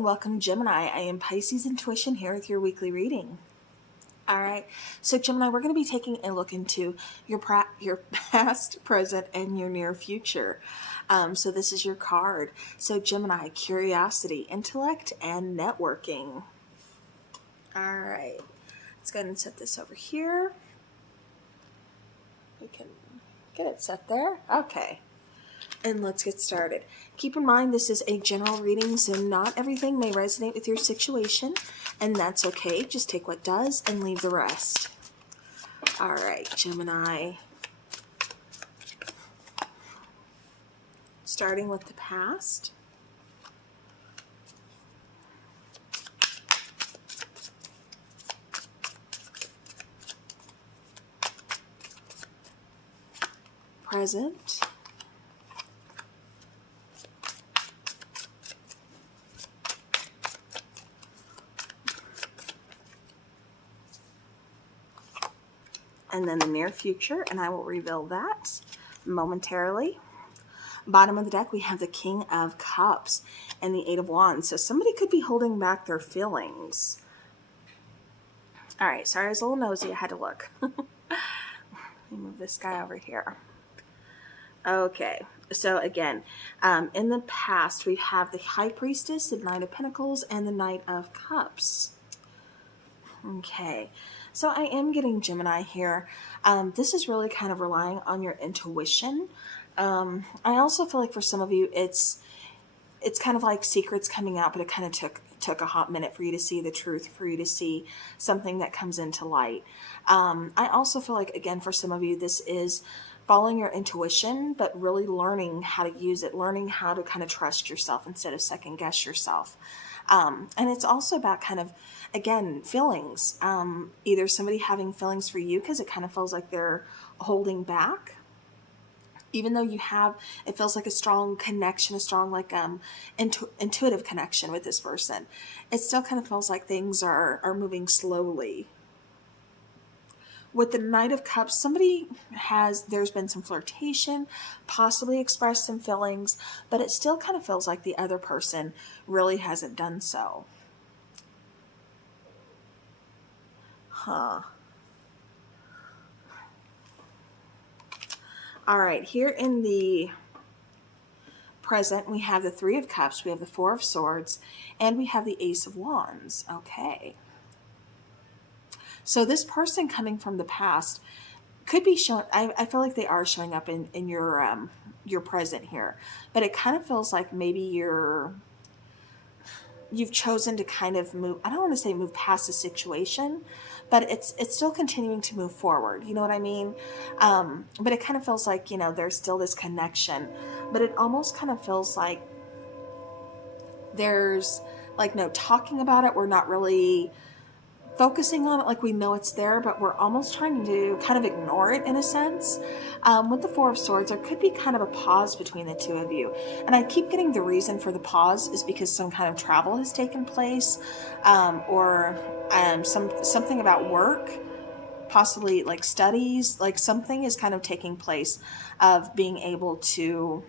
and welcome, Gemini. I am Pisces Intuition here with your weekly reading. All right, so Gemini, we're going to be taking a look into your past, present, and your near future. So this is your card. So Gemini, curiosity, intellect, and networking. All right, let's go ahead and set this over here. We can get it set there. Okay. And let's get started. Keep in mind, this is a general reading, so not everything may resonate with your situation, and that's okay. Just take what does and leave the rest. All right, Gemini. Starting with the past. Present. And then the near future, and I will reveal that momentarily. Bottom of the deck, we have the King of Cups and the Eight of Wands. So somebody could be holding back their feelings. All right, sorry, I was a little nosy. I had to look. Let me move this guy over here. Okay, so again, in the past, we have the High Priestess, the Knight of Pentacles, and the Knight of Cups. Okay, so I am getting Gemini here. This is really kind of relying on your intuition. I also feel like for some of you, it's kind of like secrets coming out, but it kind of took a hot minute for you to see the truth, for you to see something that comes into light. I also feel like, again, for some of you, this is following your intuition, but really learning how to use it, learning how to kind of trust yourself instead of second guess yourself. And it's also about kind of, again, feelings. Either somebody having feelings for you because it kind of feels like they're holding back. Even though you have, it feels like a strong connection, a strong like intuitive connection with this person. It still kind of feels like things are moving slowly. With the Knight of Cups, there's been some flirtation, possibly expressed some feelings, but it still kind of feels like the other person really hasn't done so. All right, here in the present, we have the Three of Cups, we have the Four of Swords, and we have the Ace of Wands. Okay. So this person coming from the past could be showing, I feel like they are showing up in your present here, but it kind of feels like maybe you've chosen to kind of move, I don't want to say move past the situation, but it's still continuing to move forward. You know what I mean? But it kind of feels like, there's still this connection, but it almost kind of feels like there's like no talking about it. We're not really focusing on it, like we know it's there, but we're almost trying to kind of ignore it in a sense. With the Four of Swords, there could be kind of a pause between the two of you. And I keep getting the reason for the pause is because some kind of travel has taken place, or something about work, possibly like studies, like something is kind of taking place of being able to,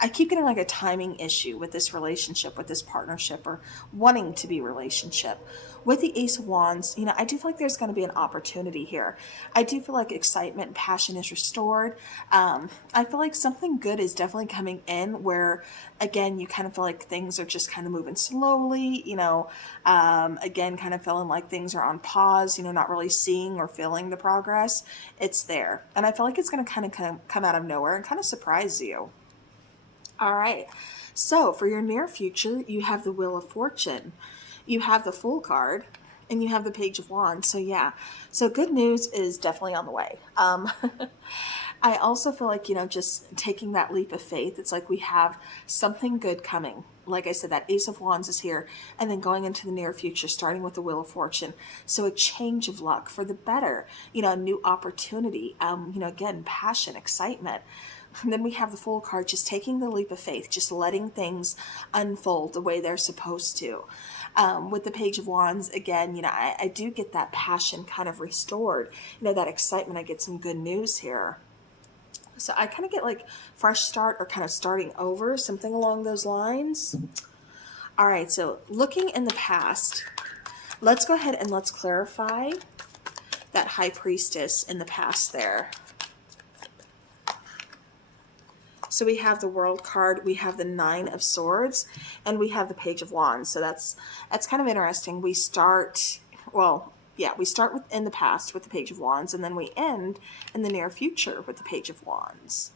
I keep getting like a timing issue with this relationship, with this partnership, or wanting to be relationship. With the Ace of Wands, I do feel like there's going to be an opportunity here. I do feel like excitement and passion is restored. I feel like something good is definitely coming in where, again, you kind of feel like things are just kind of moving slowly, again, kind of feeling like things are on pause, not really seeing or feeling the progress. It's there. And I feel like it's going to kind of come out of nowhere and kind of surprise you. All right, so for your near future, you have the Wheel of Fortune, you have the Fool card, and you have the Page of Wands. So yeah, so good news is definitely on the way. I also feel like, just taking that leap of faith, it's like we have something good coming. Like I said, that Ace of Wands is here, and then going into the near future, starting with the Wheel of Fortune. So a change of luck for the better, a new opportunity, again, passion, excitement. And then we have the Fool card, just taking the leap of faith, just letting things unfold the way they're supposed to. With the Page of Wands, again, I do get that passion kind of restored, that excitement. I get some good news here. So I kind of get like fresh start or kind of starting over, something along those lines. All right, so looking in the past, let's go ahead and let's clarify that High Priestess in the past there. So we have the World card, we have the Nine of Swords, and we have the Page of Wands. So that's kind of interesting. We start, well, yeah, we start in the past with the Page of Wands, and then we end in the near future with the Page of Wands.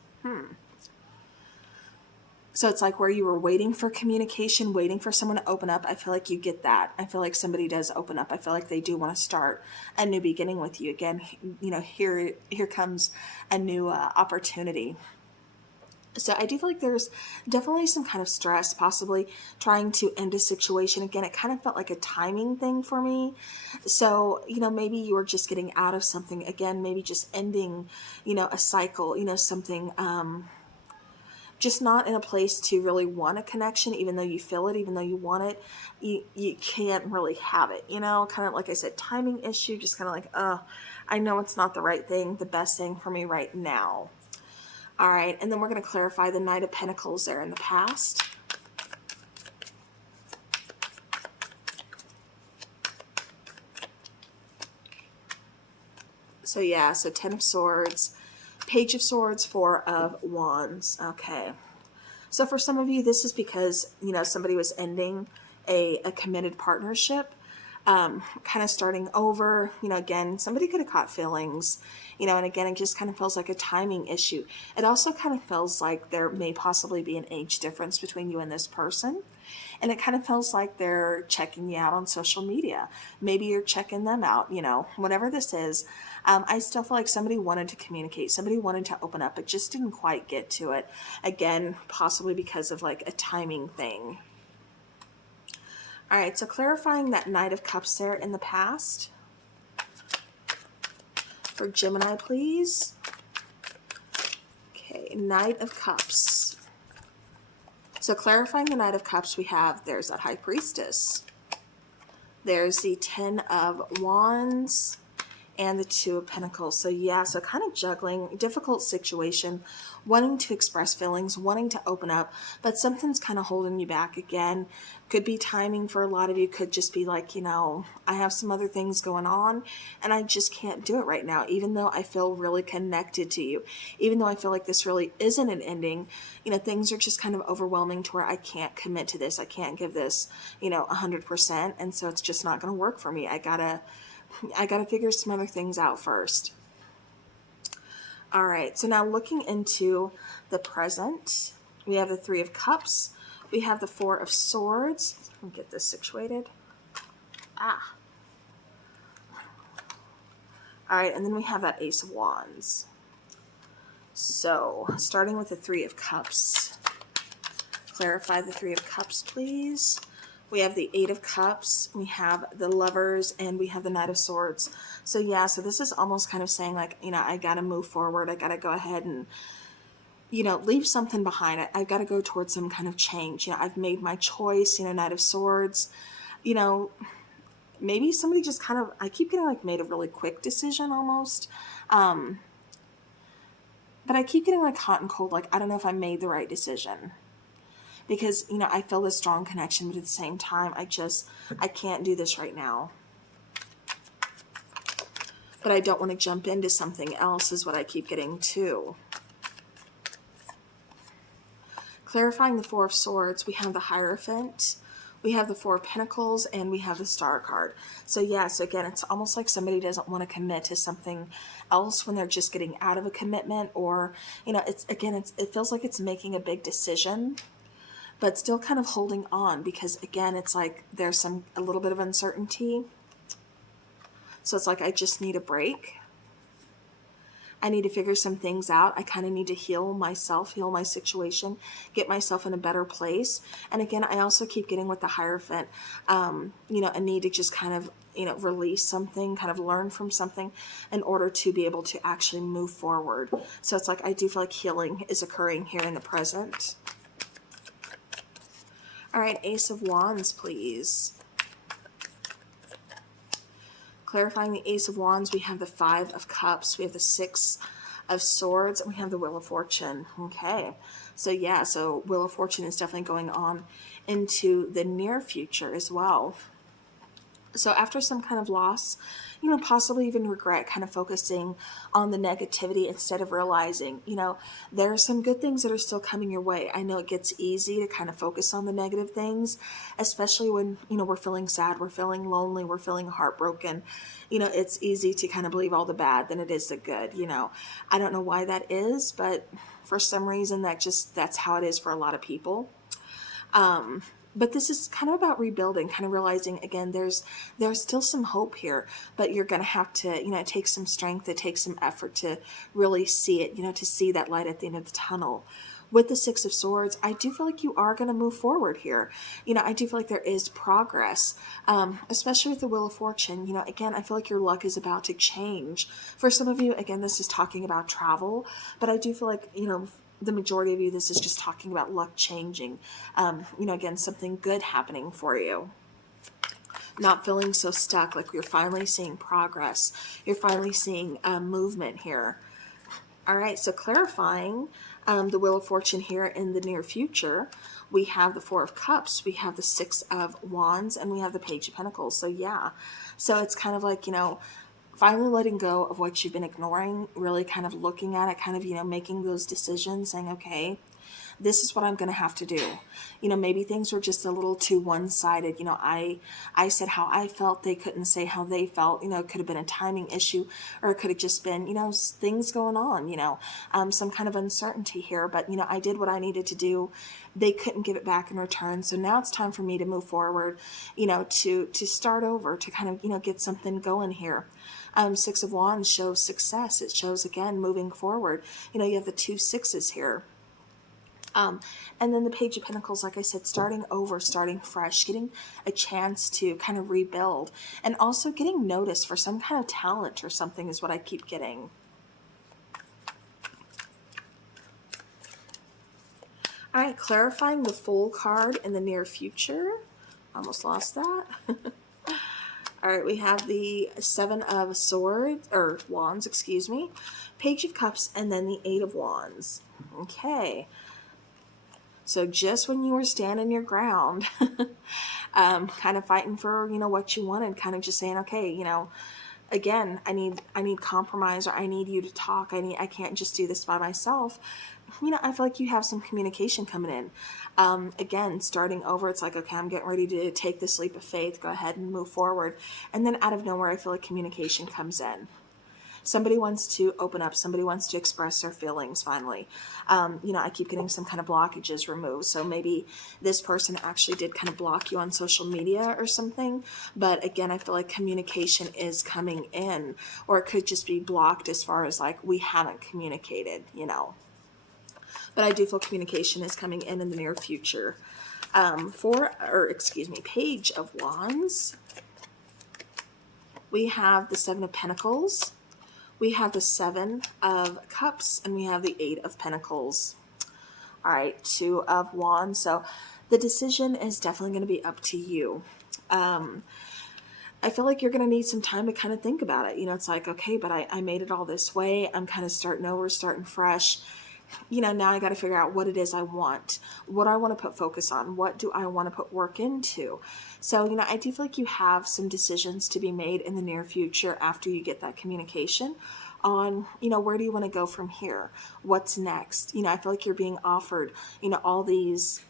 So it's like where you were waiting for communication, waiting for someone to open up. I feel like you get that. I feel like somebody does open up. I feel like they do want to start a new beginning with you. Again, you know, here comes a new opportunity. So I do feel like there's definitely some kind of stress, possibly trying to end a situation. Again, it kind of felt like a timing thing for me. So, you know, maybe you were just getting out of something. Again, maybe just ending, you know, a cycle, you know, something, just not in a place to really want a connection, even though you feel it, even though you want it, you can't really have it, you know, kind of like I said, timing issue, just kind of like, I know it's not the right thing, the best thing for me right now. All right, and then we're going to clarify the Knight of Pentacles there in the past. So yeah, so 10 of Swords, Page of Swords, 4 of Wands. Okay. So for some of you, this is because, you know, somebody was ending a committed partnership, kind of starting over, you know, again, somebody could have caught feelings, you know, and again, it just kind of feels like a timing issue. It also kind of feels like there may possibly be an age difference between you and this person. And it kind of feels like they're checking you out on social media. Maybe you're checking them out, you know, whatever this is. I still feel like somebody wanted to communicate. Somebody wanted to open up, but just didn't quite get to it. Again, possibly because of like a timing thing. All right, so clarifying that Knight of Cups there in the past. For Gemini, please. Okay, Knight of Cups. So clarifying the Knight of Cups, we have, there's that High Priestess. There's the 10 of Wands and the 2 of Pentacles. So yeah, so kind of juggling, difficult situation, wanting to express feelings, wanting to open up, but something's kind of holding you back. Again, could be timing for a lot of you, could just be like, you know, I have some other things going on and I just can't do it right now, even though I feel really connected to you, even though I feel like this really isn't an ending, you know, things are just kind of overwhelming to where I can't commit to this. I can't give this, you know, 100%. And so it's just not going to work for me. I gotta figure some other things out first. All right, so now looking into the present, we have the 3 of Cups, we have the 4 of Swords. Let me get this situated. All right, and then we have that Ace of Wands. So starting with the 3 of Cups, clarify the 3 of Cups, please. We have the 8 of Cups, we have the Lovers, and we have the Knight of Swords. So yeah, so this is almost kind of saying like, you know, I got to move forward. I got to go ahead and, you know, leave something behind. I've got to go towards some kind of change. You know, I've made my choice, you know, Knight of Swords. You know, maybe somebody just kind of, I keep getting like made a really quick decision almost. But I keep getting like hot and cold. Like, I don't know if I made the right decision. Because, you know, I feel this strong connection, but at the same time, I can't do this right now. But I don't want to jump into something else is what I keep getting too. Clarifying the 4 of Swords, we have the Hierophant, we have the 4 of Pentacles, and we have the Star card. So yeah, so again, it's almost like somebody doesn't want to commit to something else when they're just getting out of a commitment, or, you know, it feels like it's making a big decision, but still kind of holding on because, again, it's like there's a little bit of uncertainty. So it's like I just need a break. I need to figure some things out. I kind of need to heal myself, heal my situation, get myself in a better place. And again, I also keep getting with the Hierophant, you know, a need to just kind of, you know, release something, kind of learn from something in order to be able to actually move forward. So it's like I do feel like healing is occurring here in the present. All right, Ace of Wands, please. Clarifying the Ace of Wands, we have the 5 of Cups, we have the 6 of Swords, and we have the Wheel of Fortune. Okay, so yeah, so Wheel of Fortune is definitely going on into the near future as well. So after some kind of loss, you know, possibly even regret, kind of focusing on the negativity instead of realizing, you know, there are some good things that are still coming your way. I know it gets easy to kind of focus on the negative things, especially when, you know, we're feeling sad, we're feeling lonely, we're feeling heartbroken. You know, it's easy to kind of believe all the bad than it is the good, you know. I don't know why that is, but for some reason that's how it is for a lot of people. But this is kind of about rebuilding, kind of realizing again, there's still some hope here, but you're going to have to, you know, it takes some strength, it takes some effort to really see it, you know, to see that light at the end of the tunnel. With the Six of Swords, I do feel like you are going to move forward here. You know, I do feel like there is progress, especially with the Wheel of Fortune. You know, again, I feel like your luck is about to change. For some of you, again, this is talking about travel, but I do feel like, you know, the majority of you, this is just talking about luck changing. You know, again, something good happening for you. Not feeling so stuck, like you're finally seeing progress. You're finally seeing movement here. All right, so clarifying the Wheel of Fortune here in the near future, we have the Four of Cups, we have the Six of Wands, and we have the Page of Pentacles. So yeah, so it's kind of like, you know, finally letting go of what you've been ignoring, really kind of looking at it, kind of, you know, making those decisions, saying, okay, this is what I'm going to have to do. You know, maybe things were just a little too one-sided. You know, I said how I felt, they couldn't say how they felt. You know, it could have been a timing issue, or it could have just been, you know, things going on, you know, some kind of uncertainty here. But, you know, I did what I needed to do. They couldn't give it back in return. So now it's time for me to move forward, you know, to start over, to kind of, you know, get something going here. Six of Wands shows success. It shows, again, moving forward. You know, you have the two sixes here. And then the Page of Pentacles, like I said, starting over, starting fresh, getting a chance to kind of rebuild, and also getting noticed for some kind of talent or something is what I keep getting. All right, clarifying the Fool card in the near future. Almost lost that. All right, we have the Seven of Swords, or Wands, excuse me, Page of Cups, and then the Eight of Wands. Okay. So just when you were standing your ground, kind of fighting for, you know, what you wanted, kind of just saying, okay, you know, again, I need compromise, or I need you to talk. I can't just do this by myself. You know, I feel like you have some communication coming in. Again, starting over, it's like, okay, I'm getting ready to take this leap of faith, go ahead and move forward. And then out of nowhere, I feel like communication comes in. Somebody wants to open up. Somebody wants to express their feelings finally. You know, I keep getting some kind of blockages removed. So maybe this person actually did kind of block you on social media or something. But again, I feel like communication is coming in, or it could just be blocked as far as like, we haven't communicated, you know. But I do feel communication is coming in the near future. Page of Wands. We have the Seven of Pentacles. We have the Seven of Cups, and we have the Eight of Pentacles. All right, Two of Wands. So the decision is definitely going to be up to you. I feel like you're going to need some time to kind of think about it. You know, it's like, okay, but I made it all this way. I'm kind of starting over, starting fresh. You know, now I got to figure out what it is I want, what I want to put focus on, what do I want to put work into. So, you know, I do feel like you have some decisions to be made in the near future after you get that communication on, you know, where do you want to go from here? What's next? You know, I feel like you're being offered, you know, all these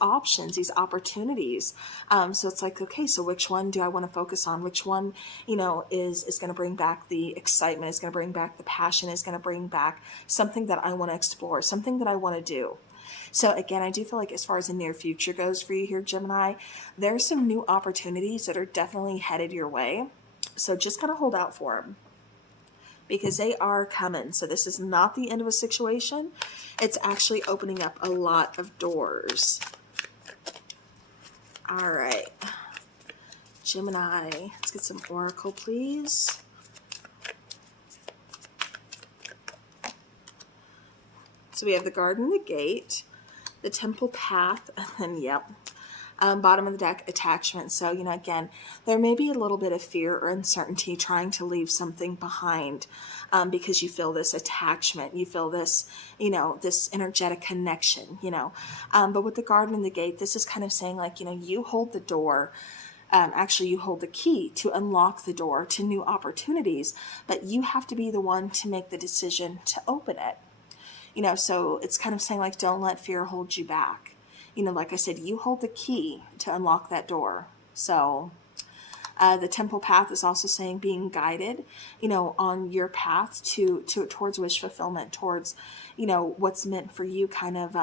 options, these opportunities. So it's like, okay, so which one do I want to focus on? Which one, you know, is going to bring back the excitement, is going to bring back the passion, is going to bring back something that I want to explore, something that I want to do. So again, I do feel like as far as the near future goes for you here, Gemini, there's some new opportunities that are definitely headed your way. So just kind of hold out for them, because they are coming. So this is not the end of a situation. It's actually opening up a lot of doors. All right. Gemini, let's get some oracle, please. So we have the garden, the gate, the temple path, and then, yep, Bottom of the deck, attachment. So, again, there may be a little bit of fear or uncertainty trying to leave something behind because you feel this attachment. You feel this, this energetic connection, But with the garden and the gate, this is kind of saying like, you hold the door. Actually, you hold the key to unlock the door to new opportunities, but you have to be the one to make the decision to open it. So it's kind of saying like, don't let fear hold you back. Like I said, you hold the key to unlock that door. So the temple path is also saying being guided, on your path towards wish fulfillment, towards, what's meant for you, kind of,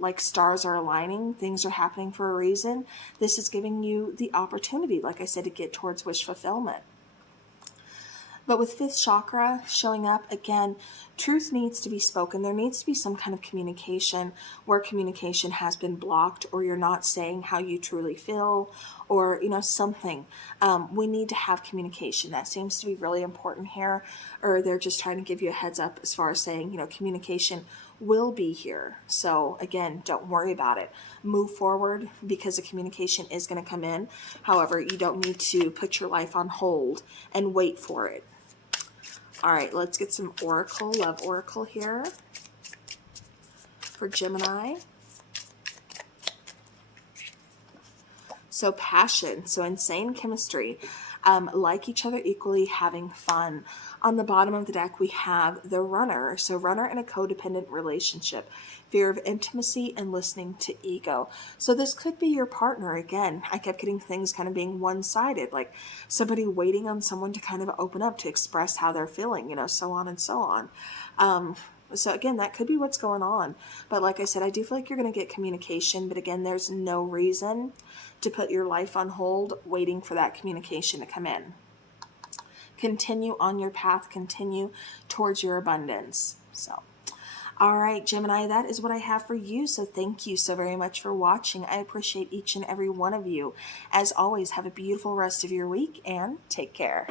like stars are aligning, things are happening for a reason. This is giving you the opportunity, like I said, to get towards wish fulfillment. But with fifth chakra showing up, again, truth needs to be spoken. There needs to be some kind of communication where communication has been blocked, or you're not saying how you truly feel, or, something. We need to have communication. That seems to be really important here, or they're just trying to give you a heads up as far as saying, communication will be here. So again, don't worry about it. Move forward because the communication is going to come in. However, you don't need to put your life on hold and wait for it. All right, let's get some oracle, love oracle here for Gemini. So passion, so insane chemistry, like each other equally, having fun. On the bottom of the deck, we have the runner. So runner in a codependent relationship, fear of intimacy and listening to ego. So this could be your partner. Again, I kept getting things kind of being one-sided, like somebody waiting on someone to kind of open up, to express how they're feeling, so on and so on. So again, that could be what's going on. But like I said, I do feel like you're going to get communication. But again, there's no reason to put your life on hold waiting for that communication to come in. Continue on your path. Continue towards your abundance. So, all right, Gemini, that is what I have for you. So thank you so very much for watching. I appreciate each and every one of you. As always, have a beautiful rest of your week and take care.